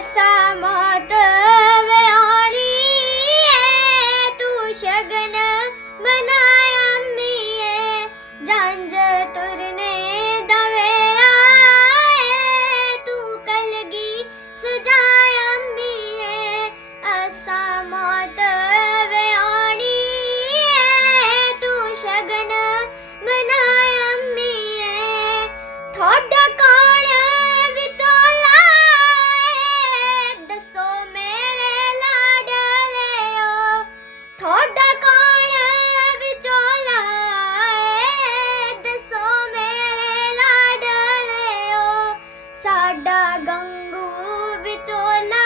समातवयाळी तु शगन तगन ਸਾਡਾ ਗੰਗੂ ਵਿਚੋਲਾ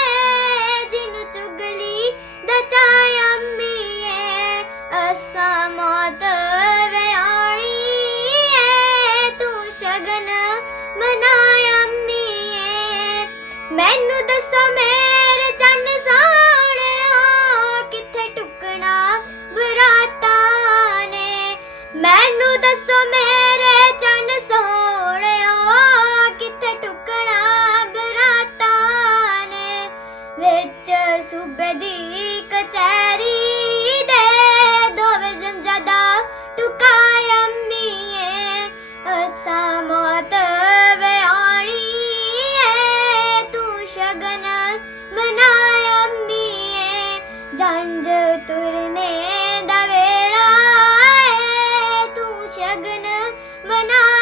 ਏ, ਜਿਹਨੂੰ ਚੁਗਲੀ ਦਚਾਇਆ ਮੀਏ ਅਸਾਂ ਮੌਤ ਵਿਆਣੀ ਏ, ਤੂੰ ਸ਼ਗਨ ਮਨਾਇਆ ਮੀਏ ਮੈਨੂੰ ਦੱਸੋ ਮੇਰੇ ਵਿੱਚ ਸੂਬੇ ਦੀ ਕਚਹਿਰੀ ਦੇ ਦੋਵੇਂ ਜੰਜਾ ਦਾ ਟੁਕਾਇਆ ਮੀਏ ਅਸਾਂ ਮੌਤ ਵਿਆਣੀ ਏ, ਤੂੰ ਸ਼ਗਨ ਮਨਾਇਆ ਮੀਏ ਜੰਜ ਤੁਰਨੇ ਦਾ ਵੇਲਾ ਏ, ਤੂੰ ਸ਼ਗਨ ਮਨਾਇਆ